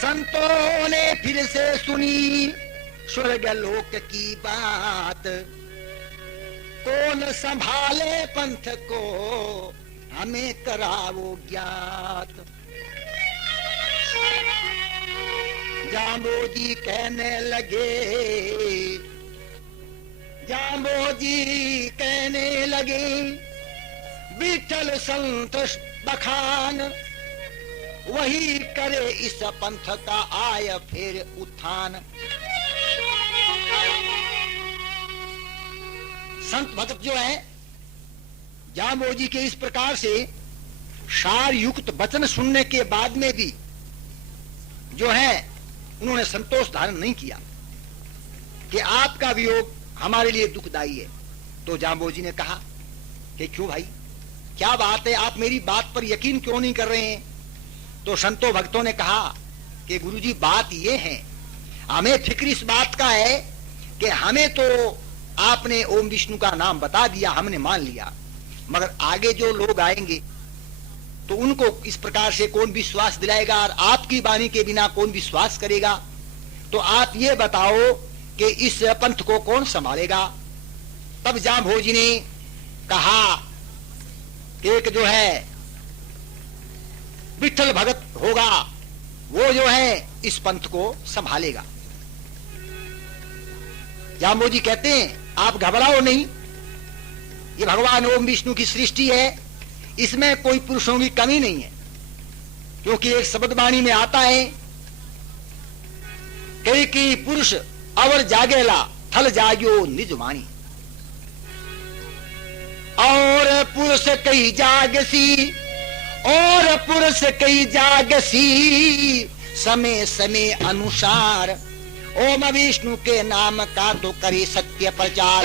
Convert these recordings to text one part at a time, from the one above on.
संतों ने फिर से सुनी स्वर्ग लोक की बात, कौन संभाले पंथ को हमें करावो ज्ञात। जाम्बोजी कहने लगे, जाम्बोजी कहने लगे, विठल संत बखान, वही करे इस पंथ का आय फिर उत्थान। संत भक्त जो है जाम्बोजी के इस प्रकार से सार युक्त वचन सुनने के बाद में भी जो है उन्होंने संतोष धारण नहीं किया कि आपका वियोग हमारे लिए दुखदाई है। तो जाम्बोजी ने कहा कि क्यों भाई, क्या बात है, आप मेरी बात पर यकीन क्यों नहीं कर रहे हैं? तो संतों भक्तों ने कहा कि गुरुजी बात ये है, हमें फिक्र इस बात का है कि हमें तो आपने ओम विष्णु का नाम बता दिया, हमने मान लिया, मगर आगे जो लोग आएंगे तो उनको इस प्रकार से कौन विश्वास दिलाएगा और आपकी वाणी के बिना कौन विश्वास करेगा? तो आप ये बताओ कि इस पंथ को कौन संभालेगा? तब जाम्बोजी ने कहा कि एक जो है विठल भगत होगा, वो जो है इस पंथ को संभालेगा। जाम्बोजी कहते हैं आप घबराओ नहीं, ये भगवान ओम विष्णु की सृष्टि है, इसमें कोई पुरुषों की कमी नहीं है, क्योंकि एक शब्द वाणी में आता है कई की पुरुष अवर जागेला थल जाग्यो निज वाणी, और पुरुष कई जागसी, और पुरुष कई जागसी, समय समय अनुसार ओम विष्णु के नाम का तो करे सत्य प्रचार।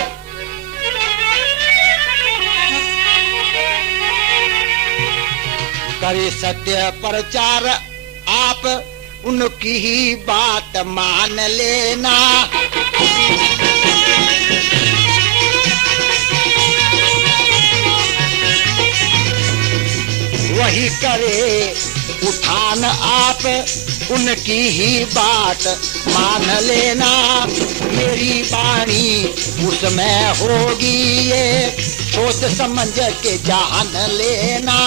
करे सत्य प्रचार, आप उनकी ही बात मान लेना। वही करे उठान, आप उनकी ही बात मान लेना। मेरी वाणी उसमें होगी, ये सोच समझ के जान लेना।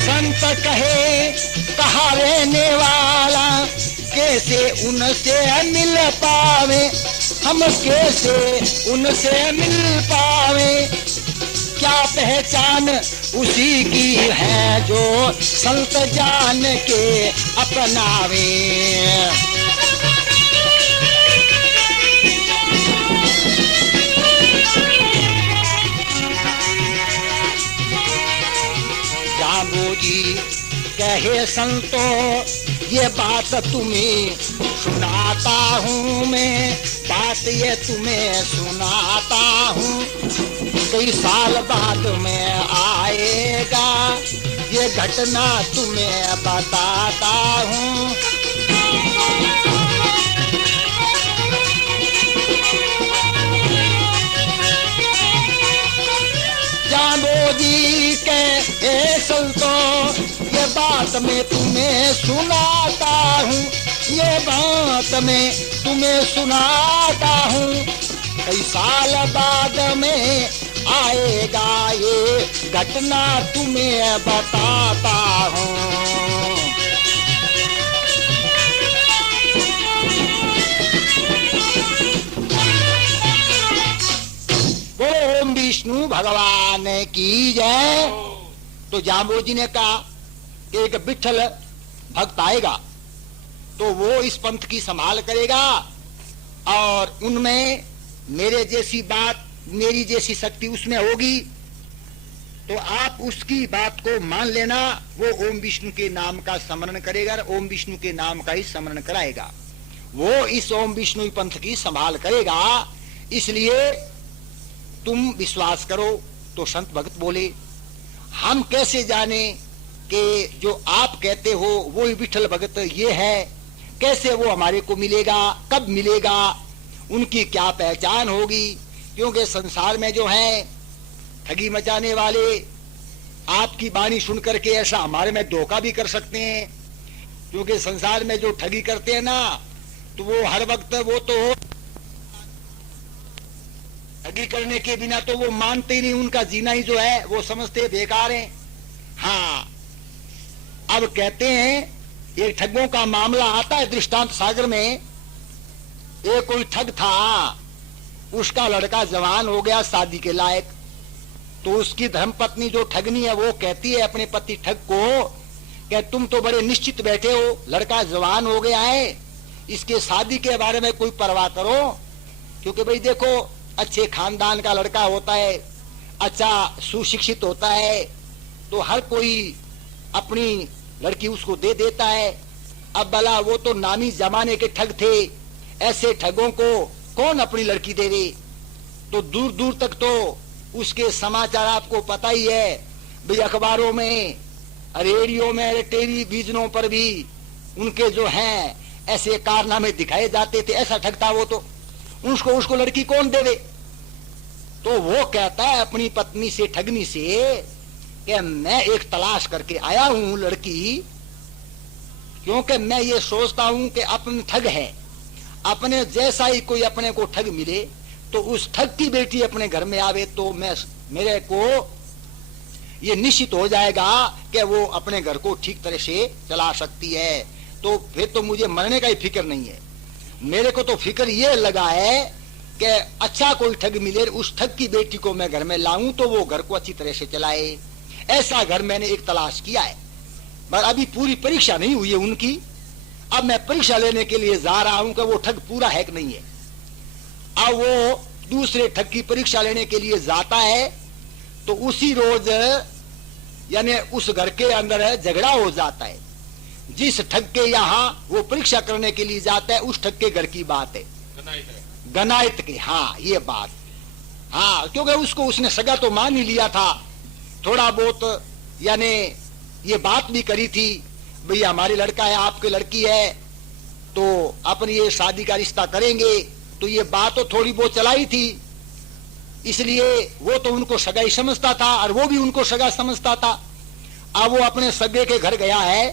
संत कहे कहा रहने वाला, कैसे उनसे मिल पावे, हम कैसे उनसे मिल पावे। क्या पहचान उसी की है जो संत जान के अपनावे। जाम्बोजी कहे संतो, ये बात तुम्हें सुनाता हूँ मैं, बात ये तुम्हें सुनाता हूँ। कई साल बाद में आएगा, ये घटना तुम्हें बताता हूँ। जाम्बोजी के संतो, ये बात मैं तुम्हें सुनाता हूँ, ये बात मैं तुम्हें सुनाता हूँ। कई साल बाद में आएगा, ये घटना तुम्हें बताता हूँ। ओम विष्णु भगवान की जय। तो जाम्बोजी ने कहा कि एक विठल भक्त आएगा तो वो इस पंथ की संभाल करेगा, और उनमें मेरे जैसी बात, मेरी जैसी शक्ति उसमें होगी, तो आप उसकी बात को मान लेना। वो ओम विष्णु के नाम का स्मरण करेगा, ओम विष्णु के नाम का ही स्मरण कराएगा, वो इस ओम विष्णु पंथ की संभाल करेगा। इसलिए तुम विश्वास करो। तो संत भक्त बोले, हम कैसे जाने कि जो आप कहते हो वो ही विठल भगत ये है, कैसे वो हमारे को मिलेगा, कब मिलेगा, उनकी क्या पहचान होगी, क्योंकि संसार में जो है ठगी मचाने वाले आपकी वाणी सुन करके ऐसा हमारे में धोखा भी कर सकते हैं। क्योंकि संसार में जो ठगी करते हैं ना, तो वो हर वक्त वो तो ठगी करने के बिना तो वो मानते ही नहीं, उनका जीना ही जो है वो समझते बेकार है। हाँ, अब कहते हैं ये ठगों का मामला आता है दृष्टांत सागर में। एक कोई ठग था, उसका लड़का जवान हो गया शादी के लायक, तो उसकी धर्मपत्नी जो ठगनी है वो कहती है अपने पति ठग को कि तुम तो बड़े निश्चित बैठे हो, लड़का जवान हो गया है, इसके शादी के बारे में कोई परवाह करो। क्योंकि भाई देखो, अच्छे खानदान का लड़का होता है, अच्छा सुशिक्षित होता है, तो हर कोई अपनी लड़की उसको दे देता है। अब भला वो तो नामी जमाने के ठग थे, ऐसे ठगों को कौन अपनी लड़की दे दे। तो दूर दूर तक तो उसके समाचार आपको पता ही है, भाई अखबारों में, रेडियो में, टेलीविजनों पर भी उनके जो हैं ऐसे कारनामे दिखाए जाते थे। ऐसा ठग था वो, तो उसको लड़की कौन दे दे। तो वो कहता है अपनी पत्नी से, ठगनी से, कि मैं एक तलाश करके आया हूं लड़की, क्योंकि मैं ये सोचता हूं कि अपन ठग है, अपने जैसा ही कोई अपने को ठग मिले तो उस ठग की बेटी अपने घर में आवे तो मेरे को ये निश्चित हो जाएगा कि वो अपने घर को ठीक तरह से चला सकती है। तो फिर तो मुझे मरने का ही फिक्र नहीं है। मेरे को तो फिक्र ये लगा है कि अच्छा कोई ठग मिले, उस ठग की बेटी को मैं घर में लाऊं तो वो घर को अच्छी तरह से चलाए। ऐसा घर मैंने एक तलाश किया है, पर अभी पूरी परीक्षा नहीं हुई है उनकी। अब मैं परीक्षा लेने के लिए जा रहा हूं कि वो ठग पूरा है कि नहीं है। अब वो दूसरे ठग की परीक्षा लेने के लिए जाता है, तो उसी रोज यानी उस घर के अंदर झगड़ा हो जाता है। जिस ठग के यहाँ वो परीक्षा करने के लिए जाता है, उस ठग के घर की बात है, गनायत के। हाँ, ये बात, हाँ, क्योंकि उसको उसने सगा तो मान ही लिया था, थोड़ा बहुत यानी ये बात भी करी थी, भैया हमारी लड़का है, आपकी लड़की है, तो अपन ये शादी का रिश्ता करेंगे। तो ये बात तो थोड़ी बहुत चलाई थी, इसलिए वो तो उनको सगा ही समझता था और वो भी उनको सगा समझता था। अब वो अपने सगे के घर गया है,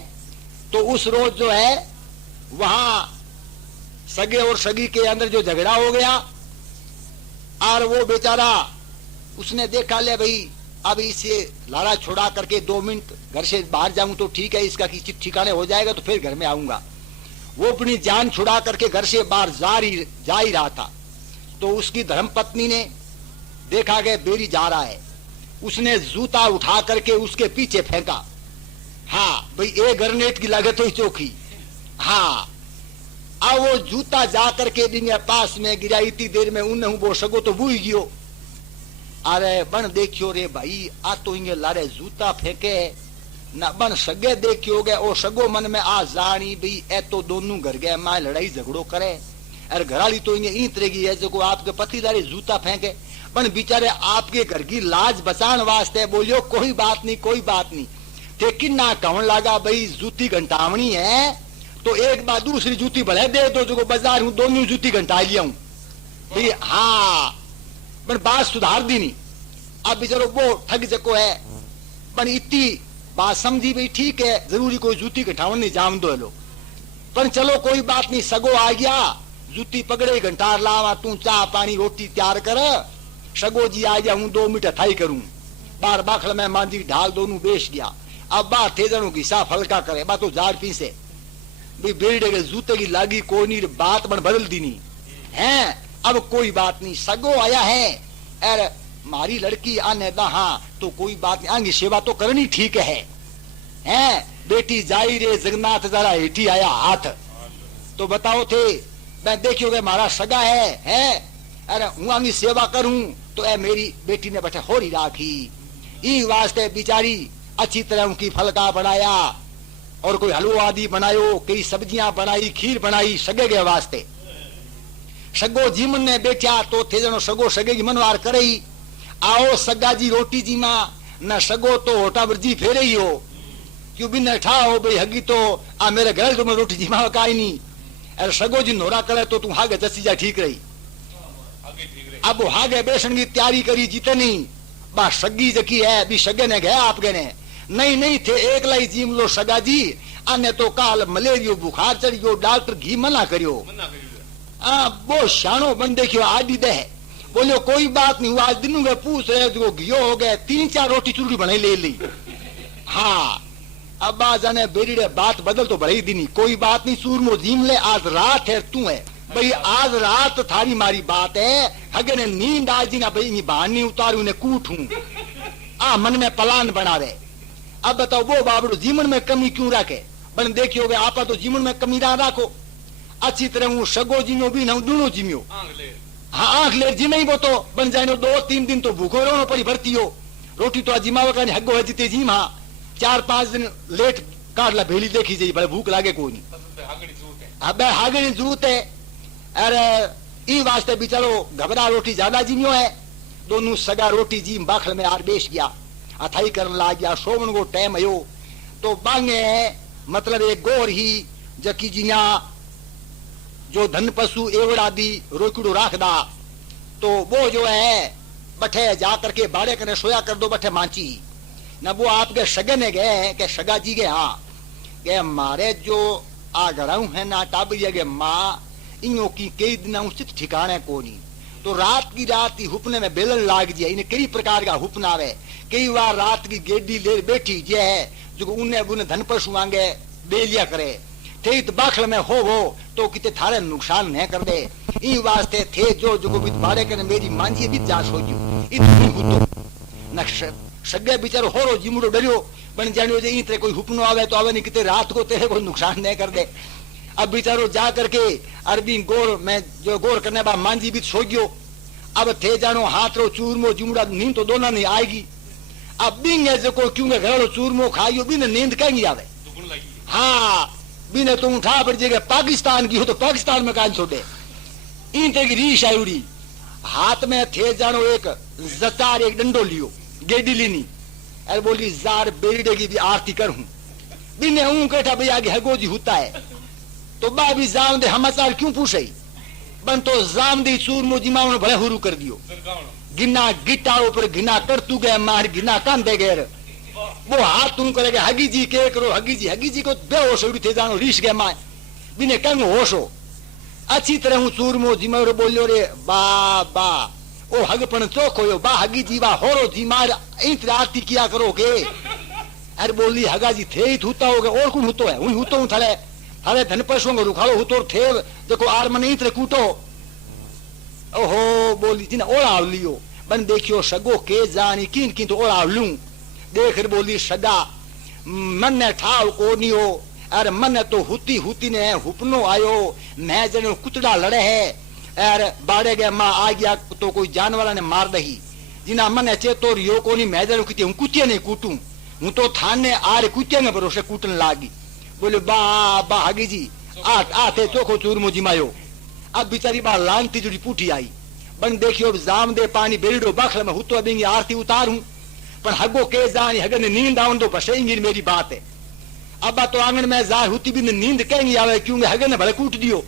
तो उस रोज जो है वहां सगे और सगी के अंदर जो झगड़ा हो गया, और वो बेचारा उसने देखा, ले भाई अब इसे लाड़ा छोड़ा करके 2 मिनट घर से बाहर जाऊं तो ठीक है, इसका किसी ठिकाने हो जाएगा तो फिर घर में आऊंगा। वो अपनी जान छुड़ा करके घर से बाहर जा ही रहा था, तो उसकी धर्मपत्नी ने देखा कि बेरी जा रहा है, उसने जूता उठा करके उसके पीछे फेंका। हाँ भाई, एक ग्रेनेड की लागत हुई चौकी। हाँ, अब वो जूता जा करके दिन पास में गिरा, इतनी देर में उन्हें वो सगो तो बुई गयो। अरे बन देखियो रे भाई, आ तो इंगे लारे जूता फेंके ना, बन सगे देखियो गए, ओ सगो मन में आ जानी भाई ए तो दोनों घर गए मां लड़ाई झगड़ो करे। अरे घराली तो इंगे ईत रहेगी है जो आपके पति लारे जूता फेंके, पण बेचारे आपके घर की लाज बचाने वास्ते बोलियो कोई बात नहीं, कोई बात नहीं। लेकिन ना कहन लगा भाई जूती घंटावनी है तो एक बार दूसरी जूती भले दे दो, जो बाजार हूं दोनों जूती घंटा लिया हूं भाई। हाँ, पर बात सुधार दी नहीं। अब बेचारो वो ठग जको है, पर इतनी बात समझी भाई ठीक है, जरूरी कोई जूती घटावन नहीं जाम दो लो, पर चलो कोई बात नहीं, सगो आ गया, जूती पकड़े घंटार लावा, तू चाह पानी रोटी तैयार कर, सगो जी आ गया, हूं 2 मिनट थाई करूं, बार बाखड़ में मांझी ढाल दोनों बेच गया। अब बात थे जनों की साफ हल्का करे, बात तो जार पीसे भाई बेड़े के जूते की लागी कोई नहीं, बात बन बदल दी नहीं है। अब कोई बात नहीं, सगो आया है, अरे मारी लड़की आने दा, हाँ तो कोई बात नहीं, आगे सेवा तो करनी ठीक है, हैं बेटी जाई रे जगन्नाथ जरा हेठी आया हाथ, तो बताओ थे मैं देखियो गए मारा सगा है, अरे हूँ आगे सेवा करूं तो ए मेरी बेटी ने बैठे होरी राखी, ई वास्ते बिचारी अच्छी तरह उनकी फलका बनाया और कोई हलवा आदि बनायो, कई सब्जियां बनाई, खीर बनाई सगे के वास्ते। सगो जीमन ने बैठा तो थे जनो सगो सगे की मनवार करे, आओ सगा जी रोटी जी मां न सगो तो होटा बरजी फेरे ही हो, क्यों भी न ठा हो भाई हगी तो आ मेरे घर तो मैं रोटी जी मां काई नहीं, अरे सगो जी नोरा करे तो तू हागे जसी जा ठीक रही, अब हागे बेसन की तैयारी करी जितनी बा सगी जकी है भी सगे ने गया आप गए नहीं थे एकला ही जीम लो सगा जी आने तो काल मलेरियो बुखार चढ़ गयो डॉक्टर घी मना करियो वो शानो बन देखियो आदि दे बोलो कोई बात नहीं आज दिन में पूछ रहे जो घियो हो गए 3-4 रोटी चूड़ी बनाई ले ली हाँ अब आज आने बेरीडे बात बदल तो बढ़ी दी नहीं कोई बात नहीं सूरमो जीम ले आज रात है तू है भाई आज रात थारी मारी बात है अगर ने नींद आज ना भाई बहानी उतारू ने कूटू मन में प्लान बनावे अब बताओ वो बाबड़ो जीवन में कमी क्यों रखे बन देखियो आपा तो जीवन में कमी ना रखो अच्छी तरह हूँ सगो जीम्यो भी ना दूनो जीम्यो हाँ आंख ले जिमे ही वो तो बन जाए 2-3 दिन तो भूखो रोनो पड़ी भरती हो रोटी तो जिमावा का हगो है जीते जीम हाँ 4-5 दिन लेट काट ला भेली देखी जाइए भले भूख लागे कोई नहीं अब हागणी जरूरत है अरे ई वास्ते बिचारो घबरा रोटी ज्यादा जीम्यो है दोनों सगा रोटी जीम बाखल में आर बेच गया अथाई करने ला गया सोवन को टाइम आयो तो बांगे मतलब एक गोर ही जकी जिया जो धन पशु एवड़ा दी रोकड़ो राखदा तो वो जो है बठे जा करके बाड़े कने सोया कर दो बठे मांची न वो आपके सगे ने गए के सगा जी गए हाँ के मारे जो आ गड़ाऊ है ना टाबरिया के माँ इनो की कई दिन उचित ठिकाने को नहीं तो रात की रात ही हुपने में बेलन लाग दिया इन्हें कई प्रकार का हुपना आवे कई बार रात की गेडी ले बैठी जे है जो उन्हें बुने धन पशु मांगे बेलिया करे थे तो बाखल में हो तो किते थारे नुकसान न कर दे ई वास्ते थे जो भी बाड़े कने मेरी मांझी भी जांच हो गई इतनी हुतो न सगे बिचारो होरो जिमड़ो डरियो बन जानियो जे ई तरह कोई हुपनो आवे तो आवे नहीं किते रात को तेरे कोई नुकसान न कर दे अब बिचारो जा करके अरबी गोर में जो गोर करने बा मांझी भी सो गयो अब थे जानो हाथ रो चूरमो जुमड़ा नींद तो दोनों नहीं आएगी अब बिंगे जो को क्यों घरो चूरमो खाइयो बिन नींद कहीं आवे हाँ बिने तो उठा पर जगह पाकिस्तान की हो तो पाकिस्तान में कान छोड़े इन तरह की रीश आई उड़ी हाथ में थे जानो एक जतार एक डंडो लियो गेडी लीनी अरे बोली जार बेरीडे की भी आरती कर हूं बिने हूं कहता भाई आगे हगोजी होता है तो बा भी जाम दे समाचार क्यों पूछे बन तो जाम दे चूरमो जिमाओ ने भले हुरू कर दियो गिना गिटा ऊपर गिना कर तू गए मार गिना कान दे गए वो हाथ तुम करेगा हगी जी के करो हगी जी को बेहोश उड़ी थे जानो रीश गए माए बिने कंग होशो अच्छी तरह हूँ चूरमो जिमारो बोलियो रे बा ओ हग पण चौक हो बा हगी जी बा होरो जी मार इंत आरती किया करो के अरे बोली हगा जी थे ही हुता हो गए और कौन हुतो है उन हुतो थले अरे धन पशुओं को रुखालो हुतो थे देखो आर मन इंत कूटो ओहो बोली जी ने ओढ़ाव लियो बन देखियो सगो के जानी किन किन तो ओढ़ाव लूं देख बोली सगा मन ने ठाव को नहीं हो अरे मन तो हुती ने हुपनो आयो मैं जने कुतड़ा लड़े है अरे बाड़े गए माँ आ गया तो कोई जानवर ने मार दही जिना मन चेतो रियो को नहीं मैं जने किते हूँ कुतिया नहीं कूटू हूँ तो थाने आरे कुतिया ने भरोसे कूटन लागी बोले बा हगी जी आते चोखो चूरमो जिमायो अब बिचारी बा लानती जुड़ी पूठी आई बन देखियो जाम दे पानी बेरीडो बाखल में हुतो बिंगी आरती उतारू पर हगो के जानी हगन नींद आवन तो बसेंगी मेरी बात है अब तो आंगन में जार हुती भी नींद कहेंगी आवे क्यों हगन ने भले कूट दियो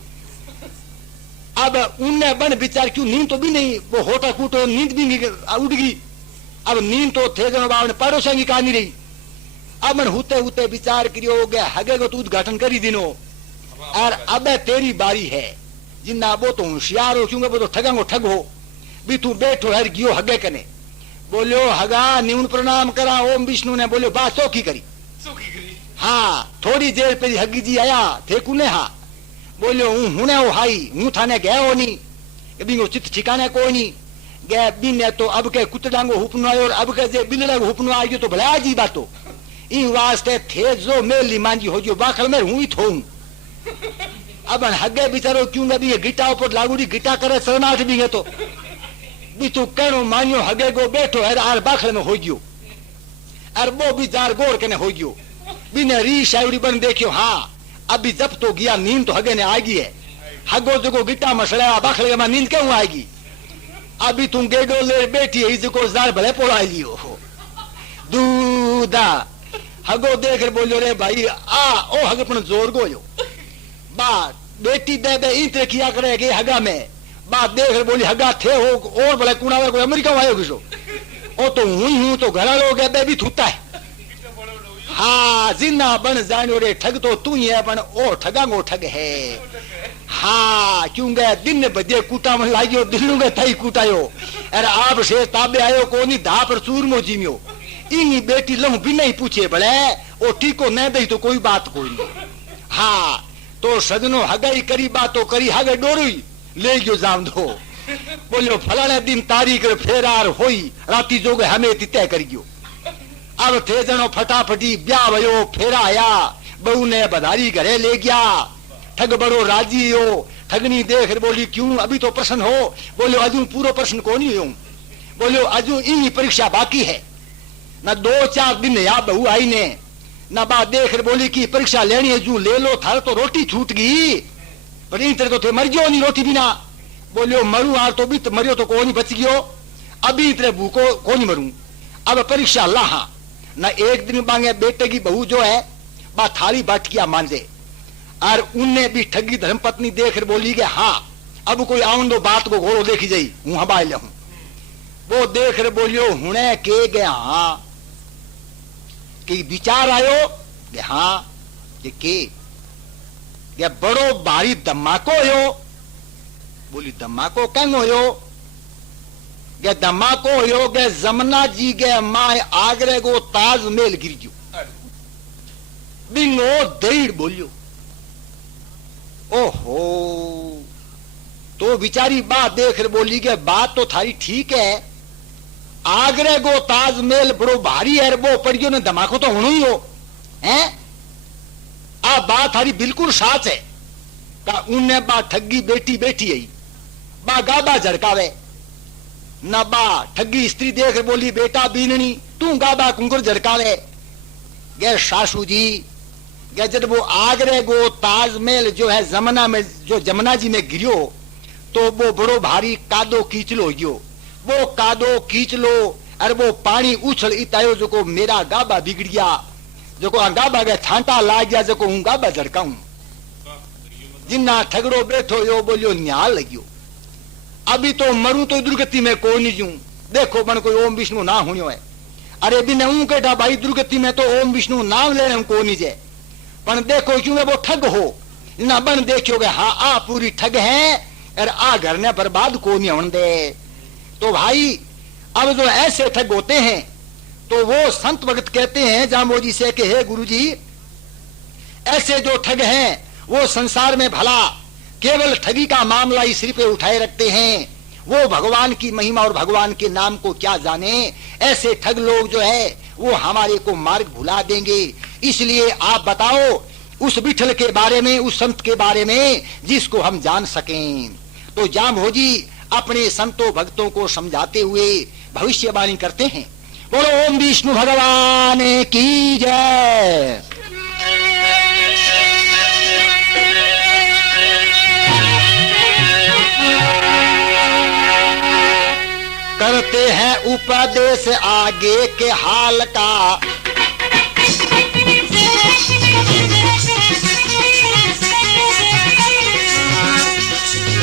अब उनने बन बिचार क्यों नींद तो भी नहीं वो होटा कूटो नींद भी उड़ गई अब नींद तो थे जनो बावन पड़ोसेंगी कहानी रही अब मन हुते विचार करियो गए हगे को तू उद्घाटन करी दिनो और अब तेरी बारी है जिन्ना वो तो होशियार हो क्योंकि वो तो ठगंगो ठग हो भी तू बैठो हर गियो हगे कने बोलो हगा न्यून प्रणाम करा ओम विष्णु ने बोलो बात चौकी करी हाँ थोड़ी देर पे हगी जी आया थे कुने हाँ बोलो हुने हो हाई हूं थाने गए हो नहीं बिंगो चित ठिकाने कोई नहीं गए बिने तो अब के कुतडांगो हुपनो आयो और अब के जे बिलड़ांगो हुपनो आयो तो भले आज ही बातो ई वास्ते थे जो मेली मांजी हो जो बाखल में हूं ही थो अब हगे बिचारो क्यों न भी गिटा ऊपर लागूड़ी गिटा करे शरणार्थ भी तो भी तू कहो मानियो हगे गो बैठो है आर बाखल में हो गयो अर वो भी जार गोर के हो गयो बिने री शायरी बन देखियो हाँ अभी जब तो गया नींद तो हगे ने आएगी है हगो जो गिटा मसड़ा बाखल में नींद क्यों आएगी अभी तुम गेडो ले बैठी है जो जार भले पोड़ा लियो दूधा हगो देख बोलो रे भाई आ ओ हग पण जोर गोयो बा बेटी दे बे इंत किया करे के हगा में बात देख बोली हगा थे हो और बोले कुणावर कोई अमेरिका आयो किसो ओ तो हूं तो घरा लोग है भी थूता है। हाँ जिन्ना बन जानो रे ठग तो तू ही है, पण ओ ठगा गो ठग है। हाँ क्योंकि दिन बजे कूटा मन लागियो दिलूंगे थई कूटायो अरे आप से ताबे आयो कोनी धा पर चूरमो जीमियो इंगी बेटी लहू भी नहीं पूछे बड़े ओ टीको न दई तो कोई बात कोई नहीं। हाँ तो सजनो हगाई करी बातो करी हगे डोरी ले गयो जाम दो बोलो फलाने दिन तारीख फेरार होई राती जोगे हमें तय कर गयो। अब थे जनो फटाफटी ब्याह भयो फेरा आया बहू ने बधारी घरे ले गया। ठग बड़ो राजी हो ठगनी देख बोली क्यों अभी तो प्रश्न हो बोलो अजू पूरा प्रश्न को नहीं हो बोलो अजू इन्हीं परीक्षा बाकी है न 2-4 दिन या बहू आई ने न बात देख बोली की परीक्षा लेनी है जू ले लो थार तो रोटी छूट गई पर इन तरह तो थे मर गयो नहीं रोटी बिना बोलो मरू आर तो भी तो मरियो तो को नहीं बच गयो अभी इतने भूखो को नहीं मरू। अब परीक्षा लाहा न एक दिन मांगे बेटे की बहू जो है बा थारी बाटकिया मांजे और उनने भी ठगी धर्मपत्नी देख बोली के हाँ अब कोई आउन दो बात को घोड़ो देखी जाई हूं हबाए ले हूं वो देख बोलियो हुने के गया हाँ कि विचार आयो कि हाँ के बड़ो भारी धमाको हो बोली धमाको कंग हो गे धमाको हो गे जमुना जी गे माए आगरे गो ताजमहल गिर गयो बिंगो देड़ बोलियो ओहो तो बिचारी बात देख बोली के बात तो थारी ठीक है आगरे गो ताजमहल बड़ो भारी है वो पड़ियो ने धमाको तो होना ही हो हैं आ बात थारी बिल्कुल साच है का उनने बा ठगी बेटी बैठी आई बा गाबा झड़कावे न बा ठगी स्त्री देख बोली बेटा बीननी तू गाबा कुंकुर झड़कावे गे सासू जी गे जब वो आगरे गो ताजमहल जो है जमुना में जो जमुना जी में गिरियो तो वो बड़ो भारी कादो कीचलो हो गयो वो कादो कीचलो और वो पानी उछल इतायो जो को मेरा गाबा बिगड़ गया जो को गाबा के छांटा लाग गया जो को हूं गाबा झड़काऊं जिन्ना ठगड़ो बैठो यो बोलियो न्याल लगियो अभी तो मरू तो दुर्गति में को नहीं जू देखो बन कोई ओम विष्णु ना होनियो है अरे बिना ऊ केटा भाई दुर्गति में तो ओम विष्णु नाम ले हम को नहीं जे पर देखो क्यों वो ठग हो ना बन देखोगे हाँ आ पूरी ठग है और आ घर ने बर्बाद को नहीं होने दे। तो भाई अब जो ऐसे ठग होते हैं तो वो संत भगत कहते हैं जामोजी से कि हे गुरुजी ऐसे जो ठग हैं वो संसार में भला केवल ठगी का मामला ही सिर पे उठाए रखते हैं वो भगवान की महिमा और भगवान के नाम को क्या जाने। ऐसे ठग लोग जो है वो हमारे को मार्ग भुला देंगे। इसलिए आप बताओ उस विठल के बारे में उस संत के बारे में जिसको हम जान सकें। तो जामोजी अपने संतों भक्तों को समझाते हुए भविष्यवाणी करते हैं बोलो ओम विष्णु भगवान की जय। करते हैं उपदेश आगे के हाल का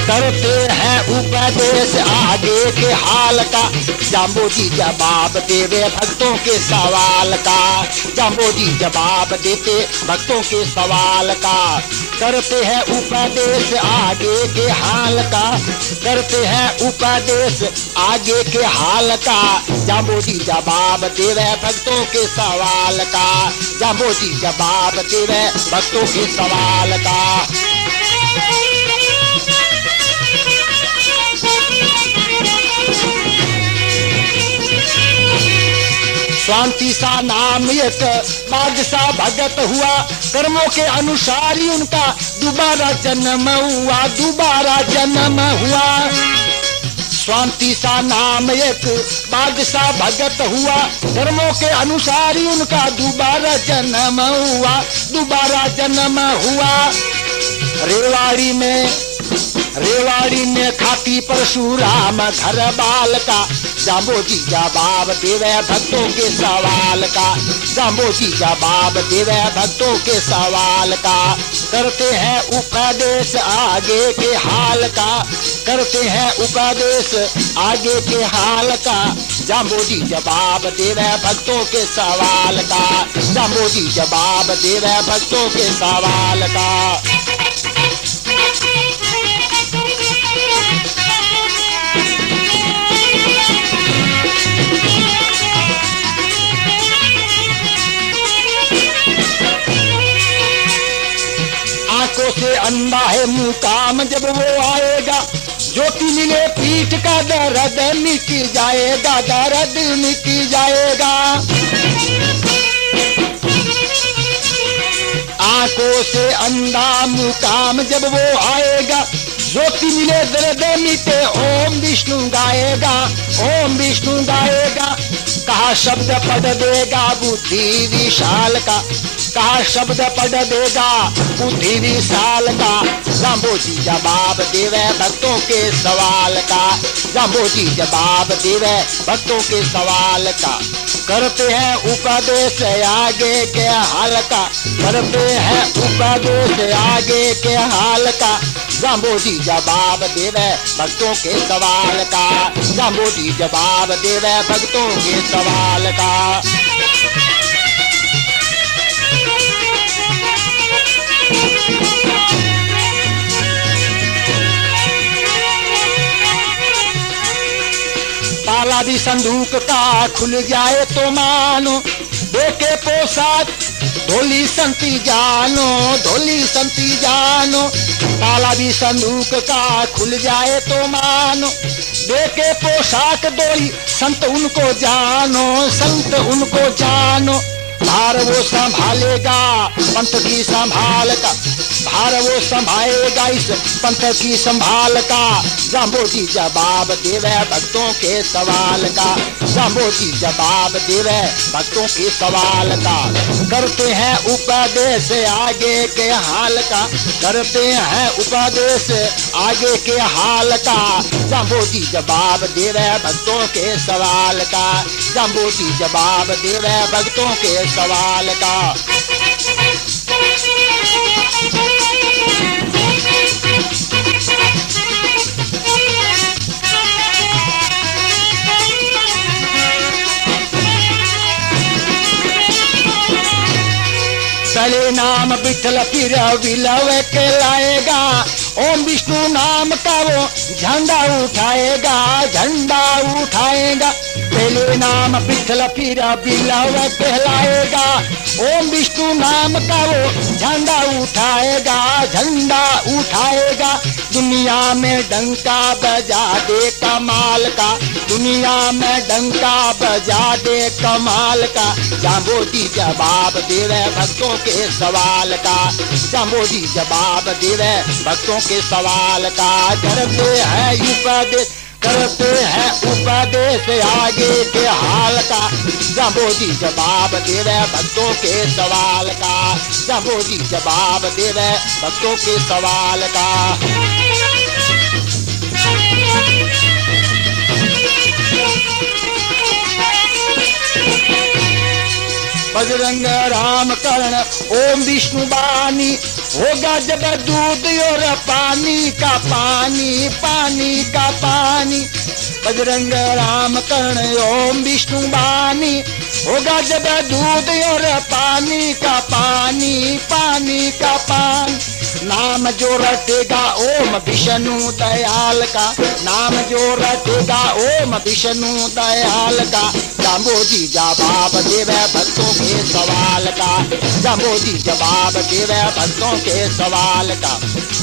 करते हैं उपदेश आगे के हाल का जाम्बोजी जवाब देवे भक्तों के सवाल का जाम्बोजी जवाब देते भक्तों के सवाल का करते हैं उपदेश आगे के हाल का करते हैं उपदेश आगे के हाल का जाम्बोजी जवाब देवे भक्तों के सवाल का जाम्बोजी जवाब देवे भक्तों के सवाल का। शांति सा नाम एक बादशाह भगत हुआ कर्मों के अनुसार ही उनका दोबारा जन्म हुआ दोबारा जन्म हुआ। शांति सा नाम एक बादशाह भगत हुआ कर्मों के अनुसार ही उनका दोबारा जन्म हुआ दोबारा जन्म हुआ। रेवाड़ी ने खाती परशुराम घर बाल का। जाम्बोजी जवाब देवे भक्तों के सवाल का। जाम्बोजी जवाब देवे भक्तों के सवाल का। करते हैं उपदेश आगे के हाल का। करते हैं उपदेश आगे के हाल का। जाम्बोजी जवाब देवे भक्तों के सवाल का। जाम्बोजी जवाब देवे भक्तों के सवाल का। आंखों से अंधा है मुकाम जब वो आएगा। ज्योति मिले पीठ का दर्द मिट जाएगा। दर्द मिट जाएगा। आंखों से अंधा मुकाम जब वो आएगा। ज्योति मिले दर्द मिटे ओम विष्णु गाएगा। ओम विष्णु गाएगा। कहा शब्द पढ़ देगा बुद्धि विशाल का। कहा शब्द पढ़ देगा बुद्धि विशाल का। जाम्बोजी जवाब देवे भक्तों के सवाल का। जाम्बोजी जवाब देवे भक्तों के सवाल का। करते हैं उपदेश आगे के हाल का। करते हैं उपदेश आगे के हाल का। जाम्बोजी जवाब देवे भक्तों के सवाल का। जाम्बोजी जवाब देवे भक्तों के सवाल का। ताला भी संदूक का खुल जाए तो मानो। देखे पोशाक ढोली संती जानो। ढोली संती जानो। ताला भी संदूक का खुल जाए तो मानो। देखे पोशाक डोली संत उनको जानो। संत उनको जानो। भार वो संभालेगा पंथ की संभाल का। भार वो संभालेगा इस पंथ की संभाल का। जाम्बोजी जवाब देवे भक्तों के सवाल का। जाम्बोजी जवाब देवे भक्तों के सवाल का। करते हैं उपदेश आगे के हाल का। करते हैं उपदेश आगे के हाल का। जाम्बोजी जवाब देवे भक्तों के सवाल का। जाम्बोजी जवाब देवे भक्तों के सवाल का। चले नाम विठल फिर विलव के लाएगा। ओम विष्णु नाम का वो झंडा उठाएगा। झंडा उठाएगा। पहले नाम विठल फिर विलव कहलाएगा। ओम विष्णु नाम का वो झंडा उठाएगा। झंडा उठाएगा। दुनिया में डंका बजा दे कमाल का। दुनिया में डंका बजा दे कमाल का। जाम्बोजी जवाब देवे भक्तों के सवाल का। जाम्बोजी जवाब देवे भक्तों के सवाल का। करते हैं उपदेश करते हैं उपदेश आगे के हाल का। जाम्बोजी जवाब देवे भक्तों के सवाल का। जाम्बोजी जवाब देवे भक्तों के सवाल का। बजरंग राम कर्ण ओम विष्णु बानी। होगा जब दूध और पानी का पानी। पानी का पानी। बजरंग राम कर्ण ओम विष्णु बानी। होगा जब दूध और पानी का पानी। पानी का पानी। नाम जो रटेगा ओम विष्णु दयाल का। नाम जो रटेगा ओम विष्णु दयाल का। जाम्बोजी जवाब देवे भक्तों के सवाल का। जाम्बोजी जवाब देवे भक्तों के सवाल का।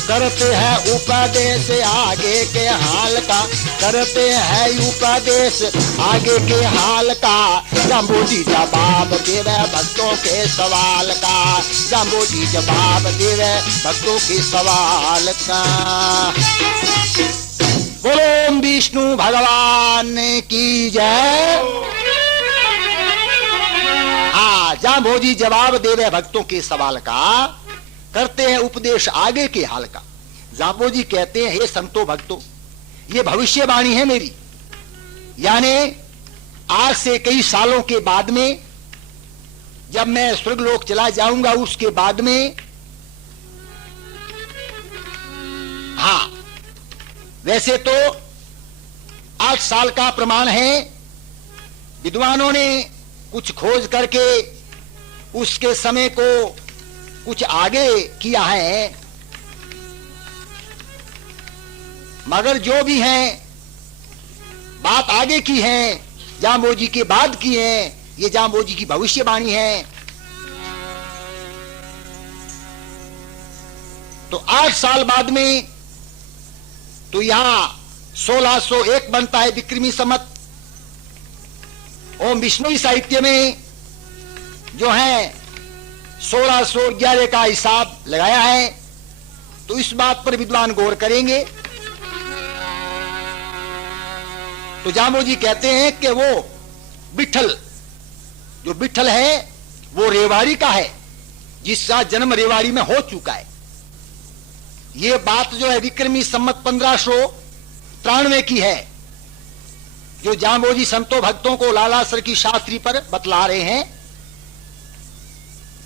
करते हैं उपदेश आगे के हाल का। करते हैं उपदेश आगे के हाल का। जाम्बोजी जवाब देवे भक्तों के सवाल का। जाम्बोजी जवाब देवे भक्तों के सवाल का। बोलो विष्णु भगवान की जय। जाम्बोजी जवाब देवे भक्तों के सवाल का। करते हैं उपदेश आगे के हाल का। जांबोजी कहते हैं, हे संतो भक्तों, ये भविष्यवाणी है मेरी, यानी आज से कई सालों के बाद में जब मैं स्वर्गलोक चला जाऊंगा, उसके बाद में, हाँ, वैसे तो 8 साल का प्रमाण है, विद्वानों ने कुछ खोज करके उसके समय को कुछ आगे किया है, मगर जो भी है बात आगे की है, जांबोजी के बाद की है, ये जांबोजी की भविष्यवाणी है। तो 8 साल बाद में तो यहां 1601 बनता है विक्रमी संवत। ओम विष्णु साहित्य में जो है 1611 का हिसाब लगाया है, तो इस बात पर विद्वान गौर करेंगे। तो जांबोजी कहते हैं कि वो विठल, जो विठल है वो रेवाड़ी का है, जिसका जन्म रेवाड़ी में हो चुका है। ये बात जो है विक्रमी संवत 1593 की है, जो जांबोजी संतों भक्तों को लालासर की शास्त्री पर बतला रहे हैं।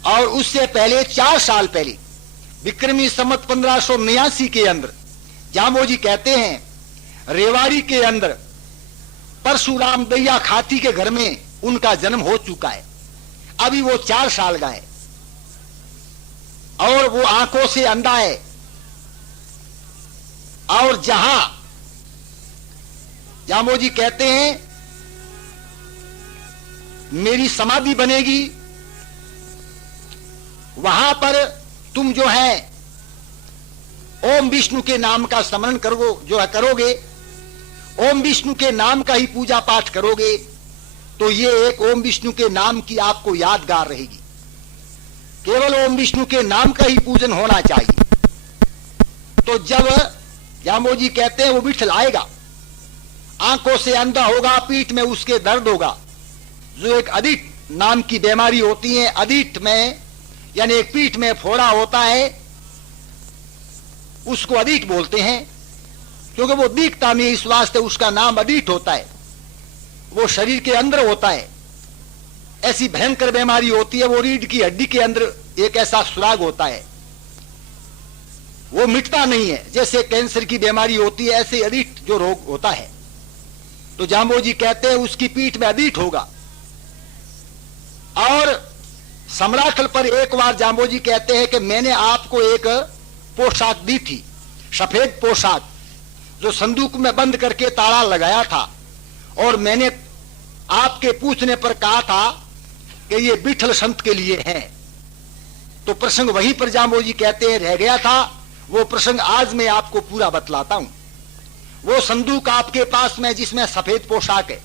और उससे पहले 4 साल पहले विक्रमी संवत 1589 के अंदर जांबोजी कहते हैं रेवाड़ी के अंदर परशुराम दैया खाती के घर में उनका जन्म हो चुका है। अभी वो 4 साल का है और वो आंखों से अंधा है। और जहां जांबोजी कहते हैं मेरी समाधि बनेगी, वहां पर तुम जो है ओम विष्णु के नाम का स्मरण करोगे, ओम विष्णु के नाम का ही पूजा पाठ करोगे, तो ये एक ओम विष्णु के नाम की आपको यादगार रहेगी। केवल ओम विष्णु के नाम का ही पूजन होना चाहिए। तो जब जांबोजी कहते हैं वो विठल आएगा, आंखों से अंधा होगा, पीठ में उसके दर्द होगा, जो एक अदिट नाम की बीमारी होती है, अदिट में यानी एक पीठ में फोड़ा होता है, उसको अदिट बोलते हैं, क्योंकि वो दिखता नहीं, इस वास्ते उसका नाम अदिट होता है। वो शरीर के अंदर होता है, ऐसी भयंकर बीमारी होती है, वो रीढ़ की हड्डी के अंदर एक ऐसा सुराग होता है, वो मिटता नहीं है। जैसे कैंसर की बीमारी होती है, ऐसे अदिट जो रोग होता है। तो जांबोजी कहते हैं उसकी पीठ में अदिट होगा। और सम्राखल पर एक बार जांबोजी कहते हैं कि मैंने आपको एक पोशाक दी थी, सफेद पोशाक, जो संदूक में बंद करके ताला लगाया था, और मैंने आपके पूछने पर कहा था कि ये विठल संत के लिए है। तो प्रसंग वहीं पर जांबोजी कहते हैं रह गया था। वो प्रसंग आज मैं आपको पूरा बतलाता हूं। वो संदूक आपके पास में जिसमें सफेद पोशाक है,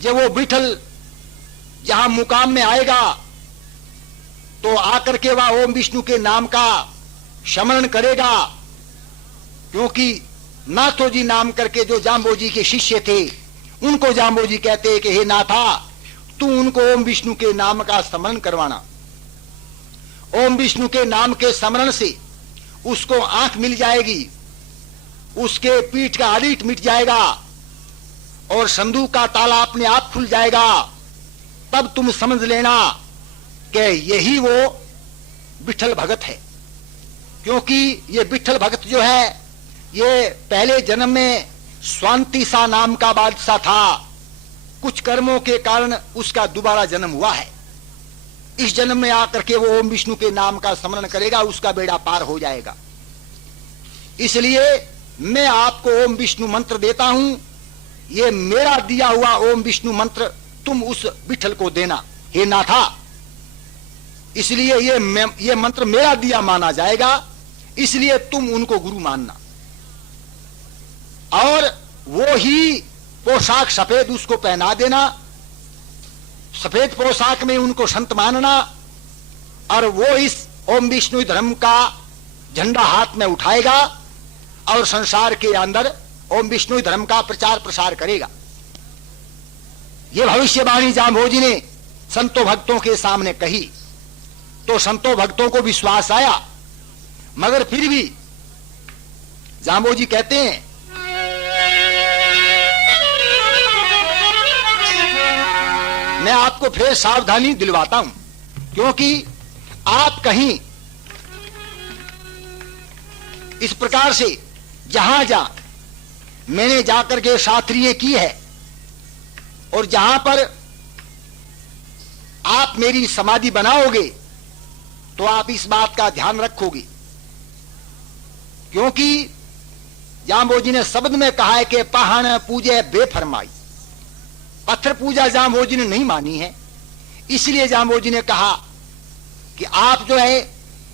जब वो विठल जहां मुकाम में आएगा तो आकर के वह ओम विष्णु के नाम का स्मरण करेगा, क्योंकि नाथोजी नाम करके जो जांबोजी के शिष्य थे, उनको जांबोजी कहते हैं कि हे नाथा, तू उनको ओम विष्णु के नाम का स्मरण करवाना। ओम विष्णु के नाम के स्मरण से उसको आंख मिल जाएगी, उसके पीठ का अदिट मिट जाएगा और संदूक का ताला अपने आप खुल जाएगा। तब तुम समझ लेना कि यही वो विठल भगत है। क्योंकि ये विठल भगत जो है, ये पहले जन्म में स्वांतिसा नाम का बादशाह था, कुछ कर्मों के कारण उसका दोबारा जन्म हुआ है। इस जन्म में आकर के वो ओम विष्णु के नाम का स्मरण करेगा, उसका बेड़ा पार हो जाएगा। इसलिए मैं आपको ओम विष्णु मंत्र देता हूं, ये मेरा दिया हुआ ओम विष्णु मंत्र तुम उस विठल को देना, हे नाथा। इसलिए ये मंत्र मेरा दिया माना जाएगा, इसलिए तुम उनको गुरु मानना। और वो ही पोशाक सफेद उसको पहना देना, सफेद पोशाक में उनको संत मानना, और वो इस ओम विष्णु धर्म का झंडा हाथ में उठाएगा और संसार के अंदर ओम विष्णु धर्म का प्रचार प्रसार करेगा। ये भविष्यवाणी जांबोजी ने संतों भक्तों के सामने कही, तो संतों भक्तों को विश्वास आया। मगर फिर भी जाम्बोजी कहते हैं, मैं आपको फिर सावधानी दिलवाता हूं, क्योंकि आप कहीं इस प्रकार से जहां जहां मैंने जाकर के शास्त्रीय की है और जहां पर आप मेरी समाधि बनाओगे तो आप इस बात का ध्यान रखोगे, क्योंकि जाम्बोजी ने शब्द में कहा है कि पहाड़ पूजे बेफरमाई। पत्थर पूजा जाम्बोजी ने नहीं मानी है, इसलिए जाम्बोजी ने कहा कि आप जो है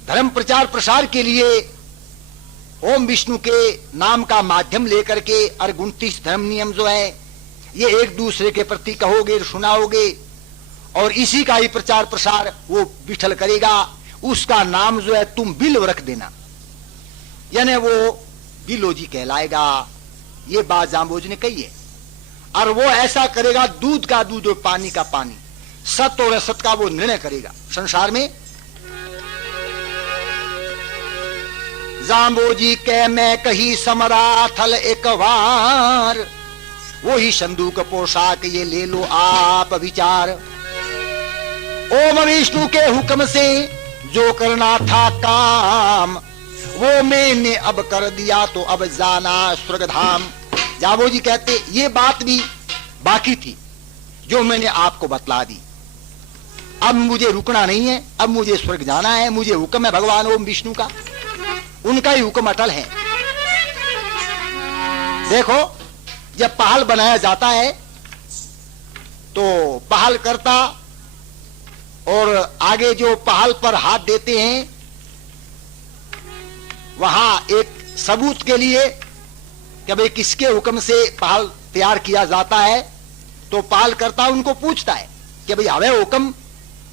धर्म प्रचार प्रसार के लिए ओम विष्णु के नाम का माध्यम लेकर के और 29 धर्म नियम जो है ये एक दूसरे के प्रति कहोगे, सुनाओगे, और इसी का ही प्रचार प्रसार वो विठल करेगा। उसका नाम जो है तुम बिल्व रख देना, यानी वो बिलोजी कहलाएगा। ये बात जाम्बोजी ने कही है, और वो ऐसा करेगा दूध का दूध और पानी का पानी, सत और असत का वो निर्णय करेगा संसार में। जाम्बोजी के मैं कही समराथल एक बार, वो ही संदूक पोशाक ये ले लो आप विचार। ओम विष्णु के हुक्म से जो करना था काम, वो मैंने अब कर दिया तो अब जाना स्वर्ग धाम। जाम्बोजी कहते ये बात भी बाकी थी जो मैंने आपको बतला दी, अब मुझे रुकना नहीं है, अब मुझे स्वर्ग जाना है। मुझे हुक्म है भगवान ओम विष्णु का, उनका ही हुक्म अटल है। देखो जब पहाड़ बनाया जाता है तो पहाड़ करता और आगे जो पहाड़ पर हाथ देते हैं वहां एक सबूत के लिए कि भाई किसके हुक्म से पहाड़ तैयार किया जाता है, तो पहाड़ करता उनको पूछता है कि भाई हमें हुक्म,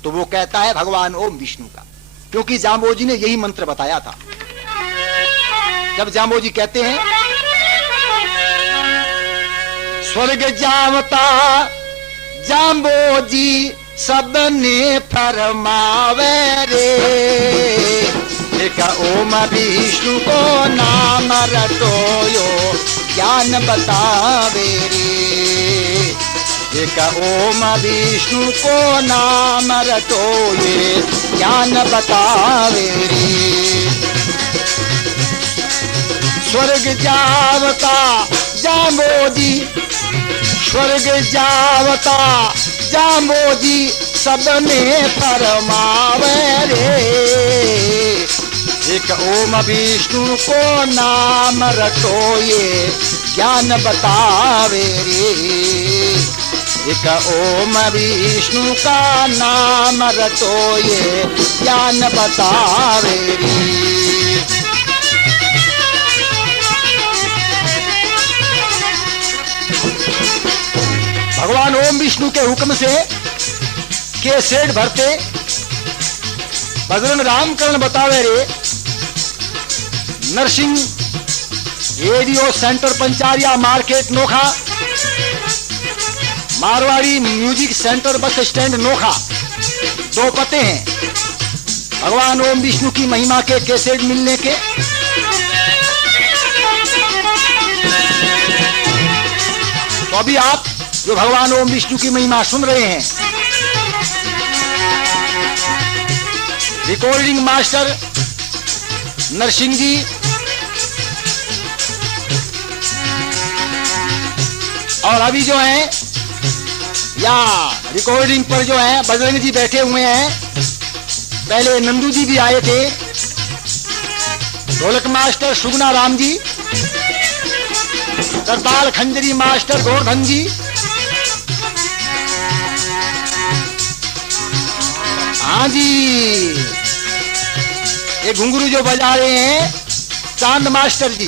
तो वो कहता है भगवान ओम विष्णु का, क्योंकि जाम्बोजी ने यही मंत्र बताया था। जब जाम्बोजी कहते हैं स्वर्ग जावता जाम्बोजी सबने फरमावे रे, एक ओम विष्णु को नाम रटोयो ज्ञान बतावे रे, एक ओम विष्णु को नाम रटोये ज्ञान बतावे रे। स्वर्ग जावता जाम्बोजी, स्वर्ग जावता जाम्बोजी सबने फरमावे रे, एक ओम विष्णु को नाम रटोये ज्ञान बतावे रे, एक ओम विष्णु का नाम रटोये ज्ञान बतावे रे। भगवान ओम विष्णु के हुक्म से केसेट भरते बजरंग रामकरण बतावे रे, Narsingh radio centre Pancharia market Nokha, Marwari music centre bus stand Nokha, दो पते हैं भगवान ओम विष्णु की महिमा के कैसेट मिलने के। तो अभी आप जो भगवान ओम विष्णु की महिमा सुन रहे हैं, रिकॉर्डिंग मास्टर नरसिंह जी, और अभी जो है या रिकॉर्डिंग पर जो है बजरंग जी बैठे हुए हैं। पहले नंदू जी भी आए थे, ढोलक मास्टर सुगना राम जी, करताल खंजरी मास्टर गोवर्धन जी, हाँ जी, ये घुंघरू जो बजा रहे हैं चांद मास्टर जी।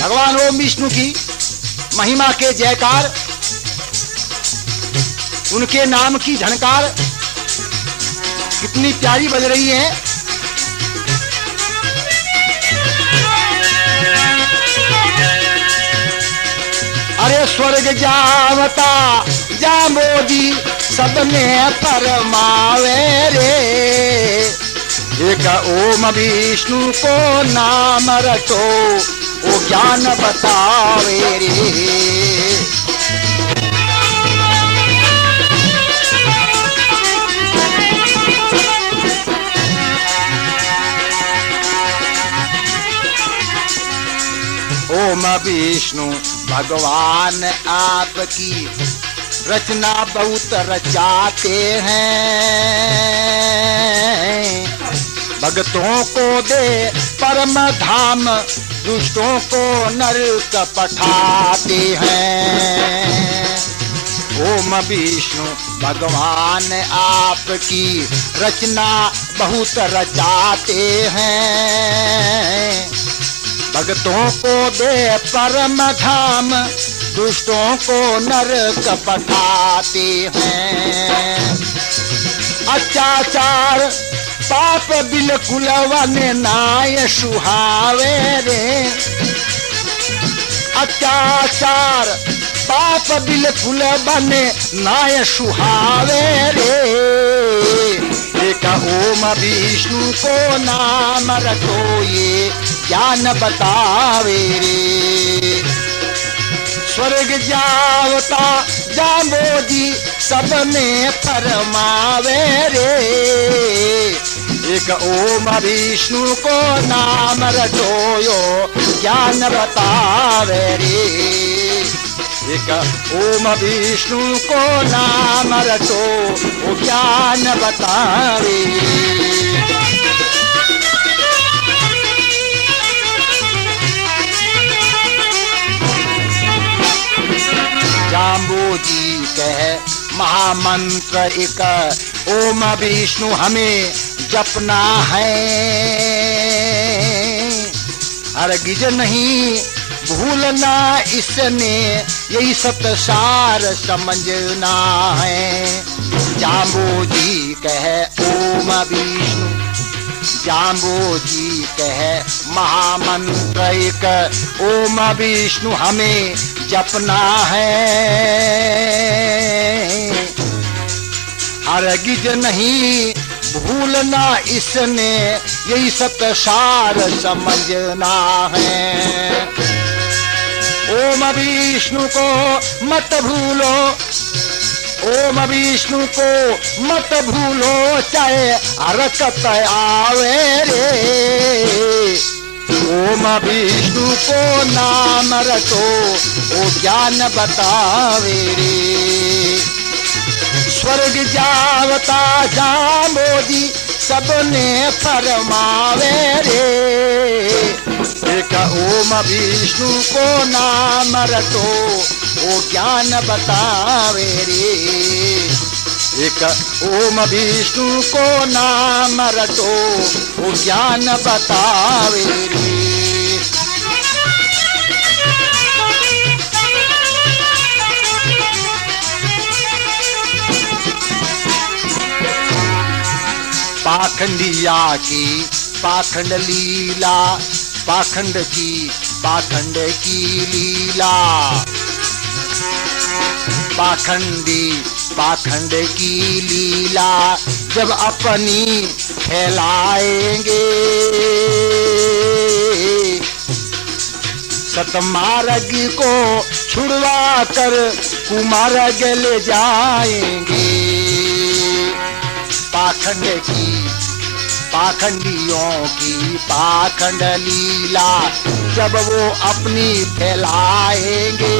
भगवान ओम विष्णु की महिमा के जयकार, उनके नाम की झनकार कितनी प्यारी बज रही है। अरे स्वर्ग जावता जाम्बोजी सबने फरमावे रे, एक ओम विष्णु को नाम रटो, ओ ज्ञान बतावे रे। ओम विष्णु भगवान आपकी रचना बहुत रचाते हैं, भक्तों को दे परम धाम, दुष्टों को नरक पठाते हैं। ओम विष्णु भगवान आपकी रचना बहुत रचाते हैं, भक्तों को दे परम धाम, दुष्टों को नरक पठाते हैं। अत्याचार पाप बिल्कुल वन नाय सुहावे रे, अत्याचार पाप बिल्कुल बने नाय सुहावे रे। एक ओम विष्णु को नाम रखो, ये ज्ञान बतावे रे। स्वर्ग जावता जाम्बोजी सबने फरमावे रे। एक ओम विष्णु को नाम रटो, यो ज्ञान बतावे रे। एक ओम विष्णु को नाम रटो, वो ज्ञान बतावे। जाम्बोजी कहे महामंत्र एक ओम विष्णु हमें जपना है, हरगिज नहीं भूलना इसने, यही सतसार समझना है। जाम्बोजी कहे ओम विष्णु, जाम्बोजी कहे महामंत्र एक ओम विष्णु हमें जपना है, हरगिज नहीं भूलना इसने, यही सतसार समझना है। ओम विष्णु को मत भूलो, ओम विष्णु को मत भूलो, चाहे हरकत आवे रे। ओम विष्णु को नाम रटो, ओ ज्ञान बतावे रे। स्वर्ग जावता जाम्बोजी सबने फरमावे रे। एक ओम विष्णु को नाम रटो, ओ ज्ञान बतावे रे। एक ओम विष्णु को नाम रटो, ओ ज्ञान बतावे रे। पाखंडिया की पाखंड लीला, पाखंड की पाखंड की लीला, पाखंडी पाखंड की लीला जब अपनी फैलाएंगे, सतमार्ग को छुड़वा कर कुमार्ग ले जाएंगे। पाखंड की पाखंडियों की पाखंड लीला जब वो अपनी फैलाएंगे,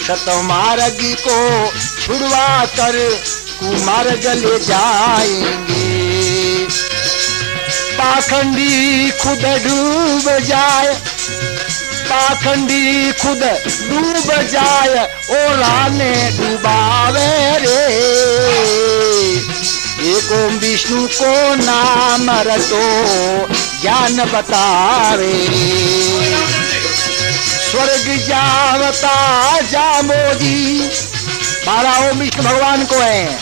सतमार्ग को छुड़वा कर कुमार्ग ले जाएंगे। पाखंडी खुद डूब जाए, पाखंडी खुद डूब जाए, और आने डुबावे रे। एक ओम विष्णु को नाम रटो, ज्ञान बतावे रे। स्वर्ग जावता जाम्बोजी, 12 ओम विष्णु भगवान को है।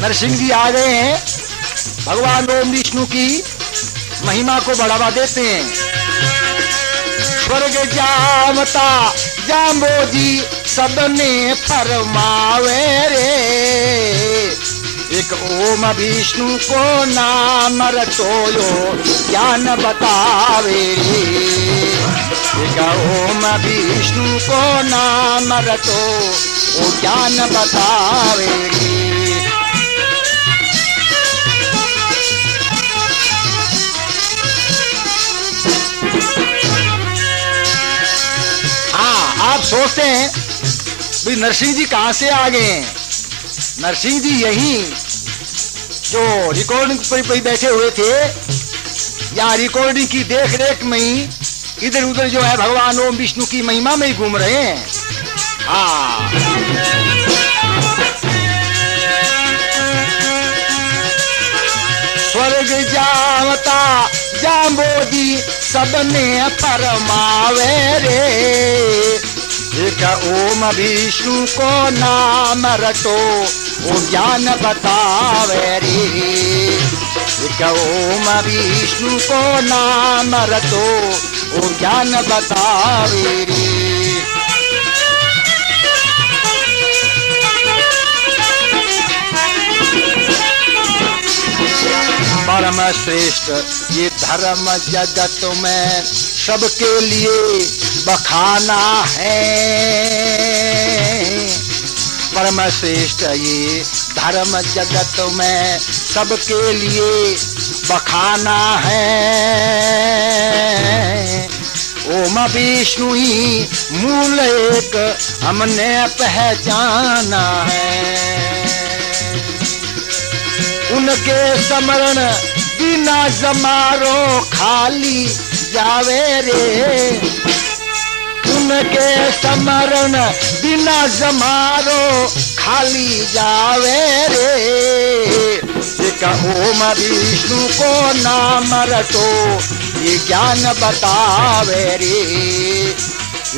नरसिंह जी आ गए हैं, भगवान ओम विष्णु की महिमा को बढ़ावा देते हैं। स्वर्ग जावता जाम्बोजी सबने फरमावे रे। एक ओम विष्णु को नाम रटोयो ज्ञान बतावे रे। एक ओम विष्णु को नाम रटो ओ ज्ञान बतावे रे। हाँ, आप सोचते हैं भाई नरसिंह जी कहां से आ गए हैं। नरसिंह जी यहीं जो रिकॉर्डिंग पर बैठे हुए थे या रिकॉर्डिंग की देख रेख में ही इधर उधर जो है भगवान ओम विष्णु की महिमा में ही घूम रहे हैं। हाँ, स्वर्ग जावता जाम्बोदी सबने फरमावे रे। एक ओम विष्णु को नाम रटो ओ ज्ञान बतावे रे। एक ओम विष्णु को नाम रटो ओ ज्ञान बतावे रे। परम श्रेष्ठ ये धर्म जगत में सबके लिए बखाना है। परम श्रेष्ठ ये धर्म जगत में सबके लिए बखाना है। ओम विष्णु ही मूल एक हमने पहचाना है। उनके स्मरण बिना जमारो खाली जावे रे। उनके स्मरण बिना जमारो खाली जावे रे। एक ओम विष्णु को नाम रटो ये ज्ञान बतावे रे।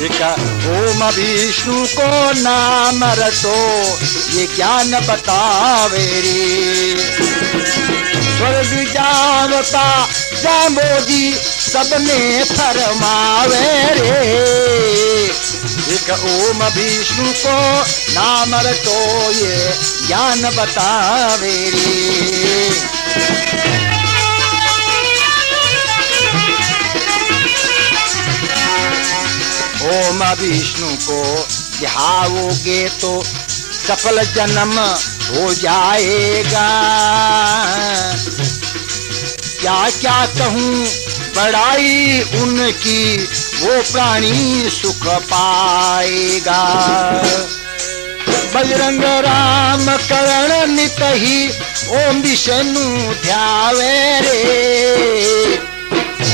एक ओम विष्णु को नाम रटो ये ज्ञान बतावे रे। स्वर्ग जावता जाम्बोदी सबने फरमावे रे। एक ओम विष्णु को नाम रटो ये ज्ञान बतावे रे। ओम विष्णु को ध्याओगे तो सफल जन्म हो जाएगा। क्या क्या कहूँ बड़ाई उनकी वो प्राणी सुख पाएगा। बजरंग राम करण नित ही ओम विष्णु ध्यावे रे।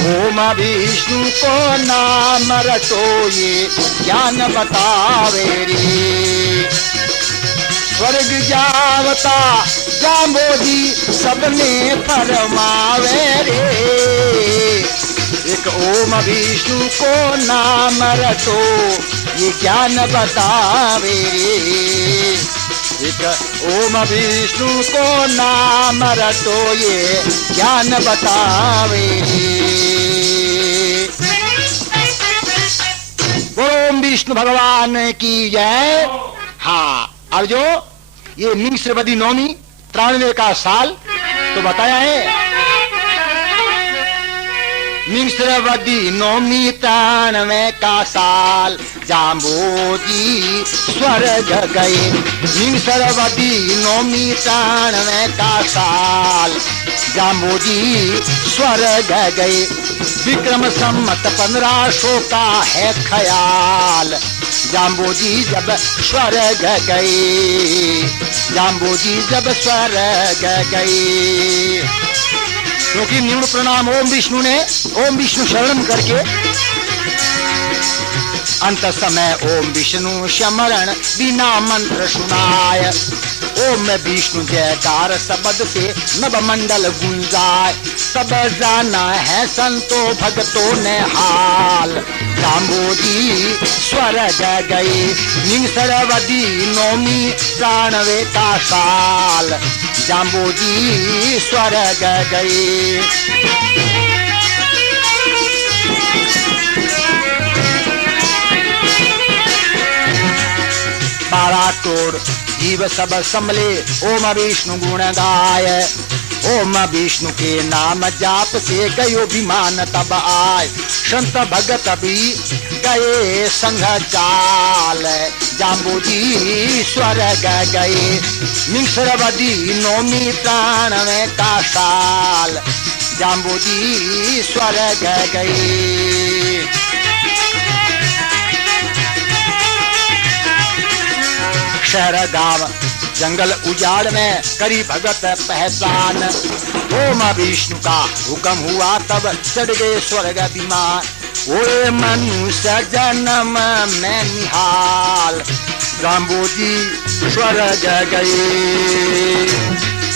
ओम विष्णु को नाम रटो ये ज्ञान बतावे रे। स्वर्ग जावता जाम्बोदी सबने फरमावे रे। एक ओम विष्णु को नाम रटो ये ज्ञान बतावे रे। एक ओम विष्णु को नाम रटो ये ज्ञान बतावे रे। ओम विष्णु भगवान की जय। हाँ, अब जो ये मिंगश्रवदी नवमी 93 का साल तो बताया है। मिंगश्रवदी नवमी 93 का साल जाम्बोदी स्वर्ग गए। मिंगश्रवदी नवमी 93 का साल जाम्बोदी स्वर्ग गए। विक्रम संमत 1500 का है ख्याल जाम्बोजी जब स्वर्ग गए। जाम्बोजी जब स्वर्ग गए। क्योंकि निम्न प्रणाम ओम विष्णु ने ओम विष्णु शरण करके अंत समय ओम विष्णु स्मरण बिना मंत्र सुनाय। ओम विष्णु जयकार शब्द से नव मंडल गुंजाय। सब जाना है संतो भक्तों ने हाल जाम्बोजी स्वर्ग गए। मिंगश्रवदी नवमी 93 का साल जाम्बोजी स्वर्ग गए। राठौड़ जीव सब संभले ओम विष्णु गुण गाय। ओम विष्णु के नाम जाप से गयो विमान तब आय। संत भगत भी गए संग चाल जाम्बोजी स्वर्ग गए। मिश्रवदी नौमी प्राण में का साल जाम्बोजी स्वर्ग गए। शहर गांव जंगल उजाड़ में करी भगत पहचान। ओम विष्णु का हुक्म हुआ तब चढ़ गए स्वर्ग विमान। ओए मनुष्य जन्म में निहाल जाम्बोजी स्वर्ग गए।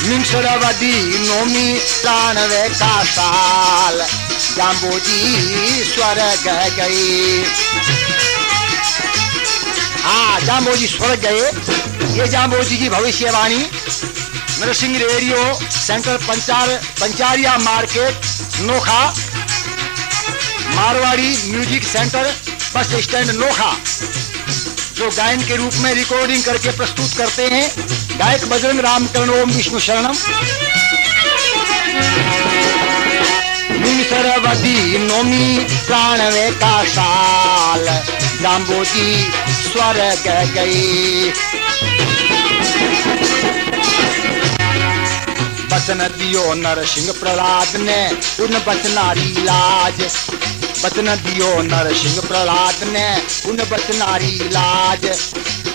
मिंसरवदी नौमी प्राणवे का साल जाम्बोजी स्वर्ग गए। हाँ, जाम्बोजी स्वर्ग गए। ये जाम्बोजी की भविष्यवाणी Narsingh radio centre Pancharia market Nokha, Marwari music centre bus stand Nokha, जो गायन के रूप में रिकॉर्डिंग करके प्रस्तुत करते हैं गायक बजरंग रामकरण ओम विष्णु शरणम। सरवदी नौमी प्राणवे का साल जाम्बोजी स्वर्ग गए। बचन दियो नरसिंह प्रहलाद ने उन बचनारी लाज। बचन दियो नरसिंह प्रहलाद ने उन बचनारी लाज।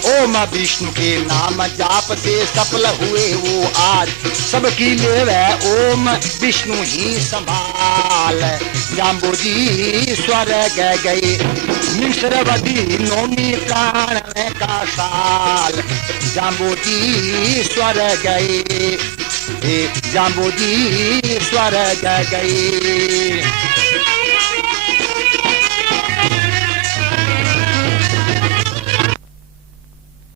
ओम विष्णु के नाम जाप से सफल हुए वो आज। सबकी लेवे ओम विष्णु ही संभाल जाम्बोजी स्वर्ग गए। मिश्रवदी नौमी प्राण में का साल जाम्बोजी स्वर्ग गए। जाम्बोजी स्वर्ग गए।